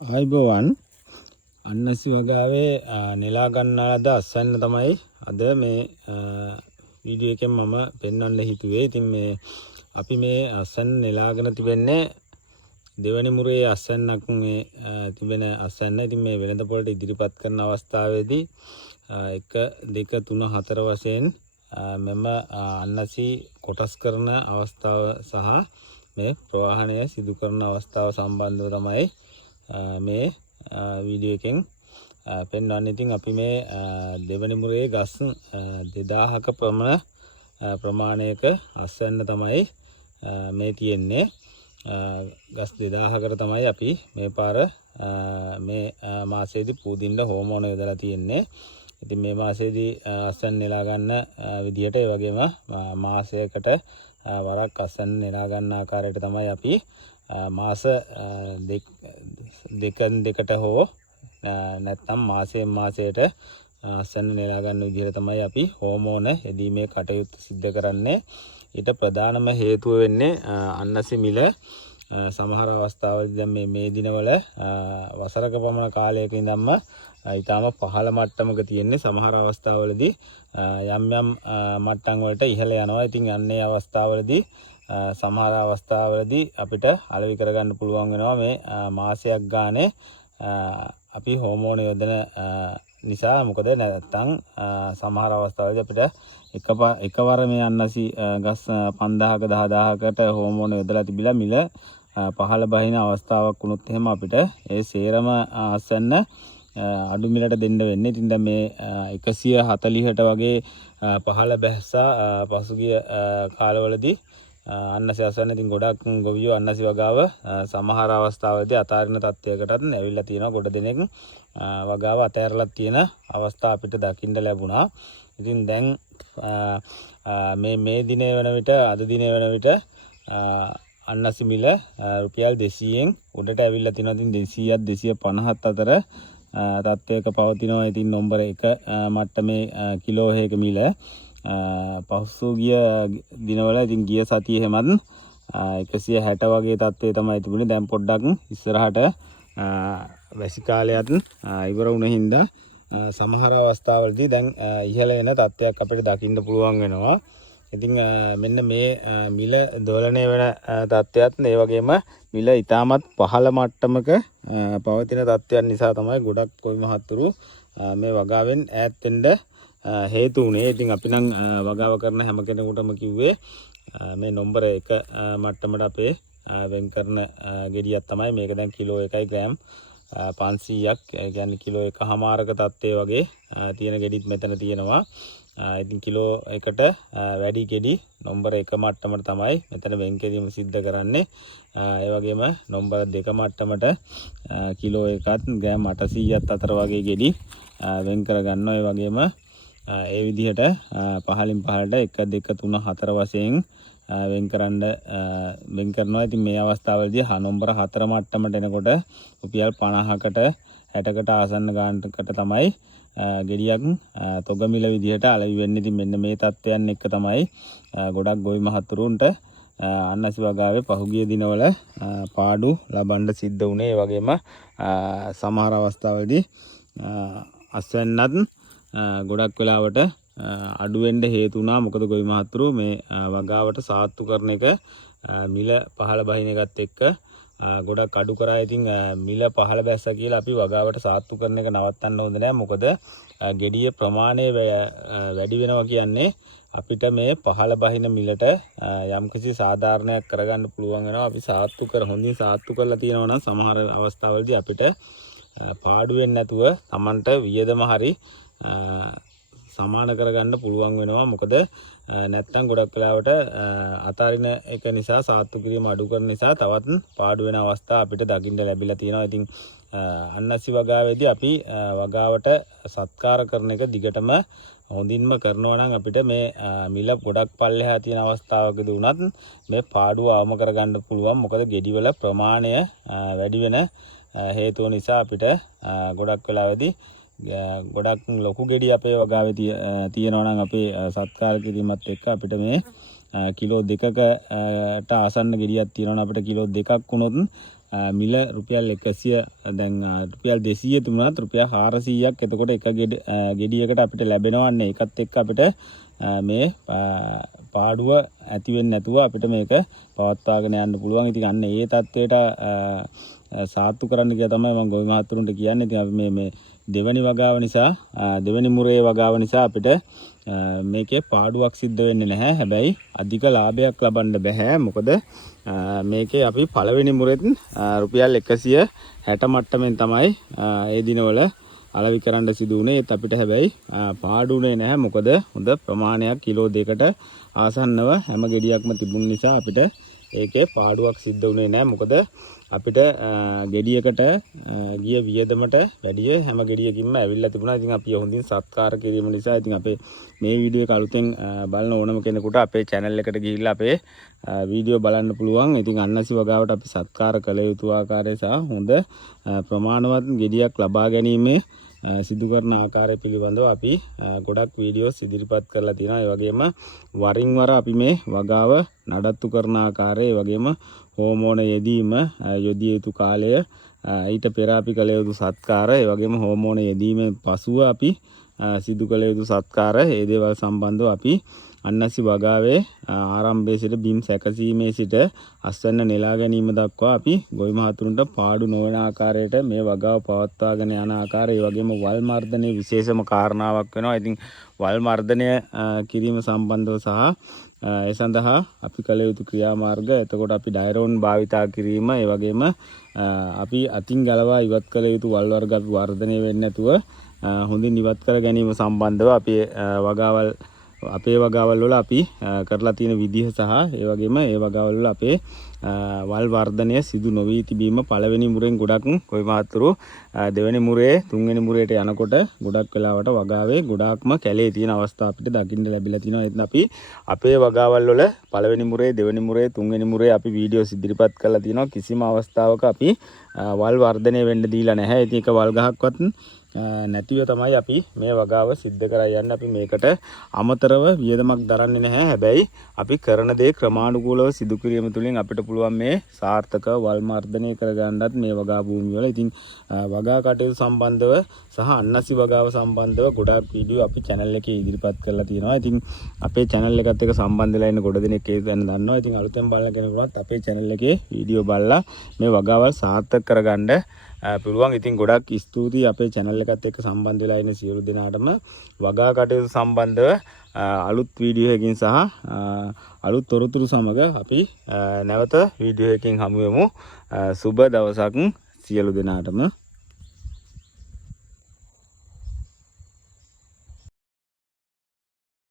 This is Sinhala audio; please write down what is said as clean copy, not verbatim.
ආයිබෝවන් අන්නසි වගාවේ නෙලා ගන්නාලද අස්සන්න තමයි අද මේ වීඩියෝ එකෙන් මම පෙන්වන්න හිතුවේ. ඉතින් මේ අපි මේ අස්සන්න නෙලාගෙන තිබෙන්නේ දෙවනි මුරේ අස්සන්නක් මේ තිබෙන අස්සන්න. ඉතින් මේ වෙළඳ පොළට ඉදිරිපත් කරන අවස්ථාවේදී 1 2 3 4 වශයෙන් මෙම අන්නසි කොටස් කරන අවස්ථාව සහ මේ ප්‍රවාහනය සිදු කරන අවස්ථාව සම්බන්ධව තමයි මේ වීඩියෝ එකෙන් පෙන්වන්නේ. ඉතින් අපි මේ දෙවනි මුරේ ගස් 2000ක ප්‍රමාණයක අස්වැන්න තමයි මේ තියෙන්නේ. ගස් 2000කට තමයි අපි මේ පාර මේ මාසයේදී පූදින්න හෝමෝන යොදලා තියෙන්නේ. ඉතින් මේ මාසයේදී අස්වැන්න නෙලා ගන්න විදියට ඒ වගේම මාසයකට වරක් අස්වැන්න නෙලා ගන්න ආකාරයට තමයි අපි මාස දෙකට හෝ නැත්නම් මාසයෙන් මාසයට අස්වැන්න නෙලා ගන්න විදිහට තමයි අපි හෝමෝන යෙදීමේ කටයුතු සිද්ධ කරන්නේ. ඊට ප්‍රධානම හේතුව වෙන්නේ අන්නසි මිල සමහර අවස්ථාවලදී දැන් මේ දිනවල වසරක පමණ කාලයක ඉඳන්ම ඊටාම පහළ මට්ටමක තියෙන්නේ. සමහර අවස්ථාවලදී යම් මට්ටම් වලට ඉහළ යනවා. ඉතින් යන්නේ අවස්ථාවලදී සමහර අවස්ථාවලදී අපිට අලෙවි කරගන්න පුළුවන් වෙනවා මේ මාසයක් ගානේ අපි හෝමෝන යොදන නිසා. මොකද නැත්තම් සමහර අවස්ථාවලදී අපිට එකවර මේ අන්නසි ගස් 5000ක 10000කට හෝමෝන යොදලා තිබිලා මිල පහළ බහින අවස්ථාවක් වුණොත් එහෙම අපිට ඒ සේරම අස්වැන්න අඩු මිලට දෙන්න වෙන්නේ. ඉතින් දැන් මේ 140ට වගේ පහළ බැස්සා පසුගිය කාලවලදී අන්නසි අස්වැන්න. ඉතින් ගොඩක් ගොවියෝ අන්නසි වගාව සමහර අවස්ථාවලදී අතාරින තත්යකටත් ඇවිල්ලා තියෙනවා. ගොඩ දෙනෙක් වගාව අතෑරලා තියෙන අවස්ථා අපිට දකින්න ලැබුණා. ඉතින් දැන් මේ දිනේ වෙන විට අද දිනේ වෙන විට අන්නසි මිල රුපියල් 200න් උඩට ඇවිල්ලා තිනවා. ඉතින් 200ත් 250ත් අතර තත්ත්වයක පවතිනවා. ඉතින් නම්බර 1 මට්ටමේ කිලෝ හේක මිල පහුගිය දිනවල ඉතින් ගිය සතියේ හැමත් 160 වගේ තත්ත්වය තමයි තිබුණේ. දැන් පොඩ්ඩක් ඉස්සරහට වැසි කාලයත් ඉවර වුණ හින්දා සමහර අවස්ථාවලදී දැන් ඉහළ එන තත්ත්වයක් අපිට දකින්න පුළුවන් වෙනවා. ඉතින් මෙන්න මේ මිල දෝලණය වෙන තත්ත්වයත් ඒ වගේම මිල ඊටමත් පහළ මට්ටමක පවතින තත්ත්වයන් නිසා තමයි ගොඩක් කොයි මහත්තුරු මේ වගාවෙන් ඈත් වෙන්න හේතු වුණේ. ඉතින් අපි නම් වගාව කරන හැම කෙනෙකුටම කිව්වේ මේ නම්බර 1 මට්ටමට අපේ වෙන් කරන ගෙඩියක් තමයි මේක. දැන් කිලෝ 1යි ග්‍රෑම් 500ක්, ඒ කියන්නේ කිලෝ 1.5ක තත්ත්වයේ වගේ තියෙන ගෙඩිත් මෙතන තියෙනවා. ඉතින් කිලෝ 1ට වැඩි ගෙඩි නම්බර 1 මට්ටමට තමයි මෙතන වෙන් කිරීම සිද්ධ කරන්නේ. ඒ වගේම නම්බර 2 මට්ටමට කිලෝ 1ත් ග්‍රෑම් 800ත් අතර වගේ ගෙඩි වෙන් කර ගන්නවා. ඒ වගේම ඒ විදිහට පහලින් පහළට 1 2 3 4 වශයෙන් වෙන් කරනවා. ඉතින් මේ අවස්ථාවේදී නම්බර 4 මට්ටමට එනකොට රුපියල් 50කට 60කට ආසන්න ගානකට තමයි ගෙඩියක් තොග මිල විදිහට අලෙවි වෙන්නේ. ඉතින් මෙන්න මේ තත්ත්වයන් එක්ක තමයි ගොඩක් ගොවි මහතුරුන්ට අන්නසි වගාවේ පහුගිය දිනවල පාඩු ලබන්න සිද්ධ වුණේ. ඒ වගේම සමහර අවස්ථාවලදී අස්වැන්නත් ගොඩක් වෙලාවට අඩු වෙන්න හේතු වුණා. මොකද ගොවි මහතුරු මේ වගාවට සාත්තු කරන එක මිල පහළ බහින එකත් එක්ක ගොඩක් අඩු කරා. ඉතින් මිල පහළ බැස්සා කියලා අපි වගාවට සාත්තු කරන එක නවත්තන්න හොඳ නෑ. මොකද ගෙඩියේ ප්‍රමාණය වැඩි වෙනවා කියන්නේ අපිට මේ පහළ බහින මිලට යම්කිසි සාධාරණයක් කරගන්න පුළුවන් වෙනවා. අපි හොඳින් සාත්තු කරලා තියෙනවා නම් සමහර අවස්ථාවලදී අපිට පාඩු වෙන්නේ නැතුව Tamanට වියදම හරි සමාන කරගන්න පුළුවන් වෙනවා. මොකද නැත්තම් ගොඩක් වෙලාවට අතාරින එක නිසා සාත්තු කිරීම අඩු කරන නිසා තවත් පාඩු වෙන අවස්ථා අපිට දකින්න ලැබිලා තියෙනවා. ඉතින් අන්නසි වගාවේදී අපි වගාවට සත්කාර කරන එක දිගටම හොඳින්ම කරනවා නම් අපිට මේ මිල ගොඩක් පල්ලෙහා තියෙන අවස්ථාවකදී වුණත් මේ පාඩුව අවම කරගන්න පුළුවන්. මොකද ගෙඩිවල ප්‍රමාණය වැඩි වෙන හේතුව නිසා අපිට ගොඩක් වෙලාවෙදී ගොඩක් ලොකු ගෙඩි අපේ වගාවේ තියෙනවා නම් අපේ සත්කාර කිරීමත් එක්ක අපිට මේ කිලෝ 2කට ආසන්න ගෙඩියක් තියෙනවා නම් අපිට කිලෝ 2ක් වුණොත් මිල රුපියල් 100 දැන් රුපියල් 200 තුනත් රුපියල් 400ක් එතකොට එක ගෙඩියකට අපිට ලැබෙනවන්නේ ඒකත් එක්ක අපිට මේ පාඩුව ඇති වෙන්නේ නැතුව අපිට මේක පවත්වාගෙන යන්න පුළුවන්. ඉතින් අන්න ඒ தത്വයට සාත්තු කරන්න කියලා තමයි මම ගොවි මහතුරුන්ට කියන්නේ. ඉතින් අපි මේ දෙවනි වගාව නිසා දෙවනි මුරේ වගාව නිසා අපිට මේකේ පාඩුවක් සිද්ධ වෙන්නේ නැහැ. හැබැයි අධික ලාභයක් ලබන්න බෑ. මොකද මේකේ අපි පළවෙනි මුරෙත් රුපියල් 160 මට්ටමින් තමයි ඒ දිනවල අලෙවි කරන්න සිදු වුණේ. ඒත් අපිට හැබැයි පාඩුනේ නැහැ. මොකද හොඳ ප්‍රමාණයක් කිලෝ 2කට ආසන්නව හැම ගෙඩියක්ම තිබුණ නිසා අපිට ඒකේ පාඩුවක් සිද්ධ වුණේ නැහැ. මොකද අපිට ගෙඩියකට ගිය වියදමට වැඩිය හැම ගෙඩියකින්ම ඇවිල්ලා තිබුණා. ඉතින් අපි හොඳින් සත්කාර කිරීම නිසා ඉතින් අපේ මේ වීඩියෝ එක අලුතෙන් බලන ඕනම කෙනෙකුට අපේ channel එකට ගිහිල්ලා අපේ වීඩියෝ බලන්න පුළුවන්. ඉතින් අන්නසි වගාවට අපි සත්කාර කළ යුතු ආකාරය සහ හොඳ ප්‍රමාණවත් ගෙඩියක් ලබා ගැනීමේ සිදු කරන ආකාරය පිළිබඳව අපි ගොඩක් වීඩියෝස් ඉදිරිපත් කරලා තියෙනවා. ඒ වගේම වරින් වර අපි මේ වගාව නඩත්තු කරන ආකාරය, ඒ වගේම හෝමෝන යෙදීම, යොදිය යුතු කාලය, ඊට පෙර අපි කළ යුතු සත්කාර, ඒ වගේම හෝමෝන යෙදීමෙන් පසුව අපි සිදු කළ යුතු සත්කාර, ඒ දේවල් සම්බන්ධව අපි අන්නසි වගාවේ ආරම්භයේ සිට බිම් සැකසීමේ සිට අස්වැන්න නෙලා ගැනීම දක්වා අපි ගොවි මහතුරුන්ට පාඩු නොවන ආකාරයට මේ වගාව පවත්වාගෙන යන ආකාරය, ඒ වගේම වල් මර්ධනයේ විශේෂම කාරණාවක් වෙනවා. ඉතින් වල් මර්ධනය කිරීම සම්බන්ධව සහ ඒ සඳහා අපි කළ යුතු ක්‍රියාමාර්ග, එතකොට අපි ඩයරෝන් භාවිතා කිරීම, ඒ වගේම අපි අතින් ගලවා ඉවත් කළ යුතු වල් වර්ග අපි වර්ධනය වෙන්නේ නැතුව හොඳින් ඉවත් කර ගැනීම සම්බන්ධව අපි වගාවල් අපේ වගාවල් වල අපි කරලා තියෙන විදිහ සහ ඒ වගේම ඒ වගාවල් වල අපේ වල් වර්ධනය සිදු නොවී තිබීම පළවෙනි මුරෙන් ගොඩක් ගොවි මහතුරු දෙවෙනි මුරේ තුන්වෙනි මුරේට යනකොට ගොඩක් වෙලාවට වගාවේ ගොඩාක්ම කැලේ තියෙන අවස්ථා අපිට දකින්න ලැබිලා තිනවා. එතන අපි අපේ වගාවල් වල පළවෙනි මුරේ දෙවෙනි මුරේ තුන්වෙනි මුරේ අපි වීඩියෝස් ඉදිරිපත් කරලා තිනවා. කිසිම අවස්ථාවක අපි වල් වර්ධනය වෙන්න දීලා නැහැ. ඉතින් එක වල් ගහක්වත් නැතිව තමයි අපි මේ වගාව සිද්ධ කරලා යන්නේ. අපි මේකට අමතරව වියදමක් දරන්නේ නැහැ. හැබැයි අපි කරන දේ ක්‍රමානුකූලව සිදු කිරීම තුළින් අපිට පුළුවන් මේ සාර්ථක වල් මර්ධනය කරගන්නත් මේ වගා භූමිය වල. ඉතින් වගා කටයුතු සම්බන්ධව සහ අන්නසි වගාව සම්බන්ධව ගොඩාක් වීඩියෝ අපි channel එකේ ඉදිරිපත් කරලා තියෙනවා. ඉතින් අපේ channel එකත් එක්ක සම්බන්ධ වෙලා ඉන්න ගොඩ දෙනෙක් ඒක ගැන දන්නවා. ඉතින් අලුතෙන් බලන කෙනෙකුට අපේ channel එකේ වීඩියෝ බලලා මේ වගාවල් සාර්ථක කරගන්න පුළුවන්. ඉතින් ගොඩක් ස්තුතියි අපේ channel එකත් එක්ක සම්බන්ධ වෙලා ඉන්න සියලු දෙනාටම. වගා කටයුතු සම්බන්ධව අලුත් වීඩියෝ එකකින් සහ අලුත් තොරතුරු සමග අපි නැවත වීඩියෝ එකකින් හමු වෙමු. සුබ දවසක් සියලු දෙනාටම.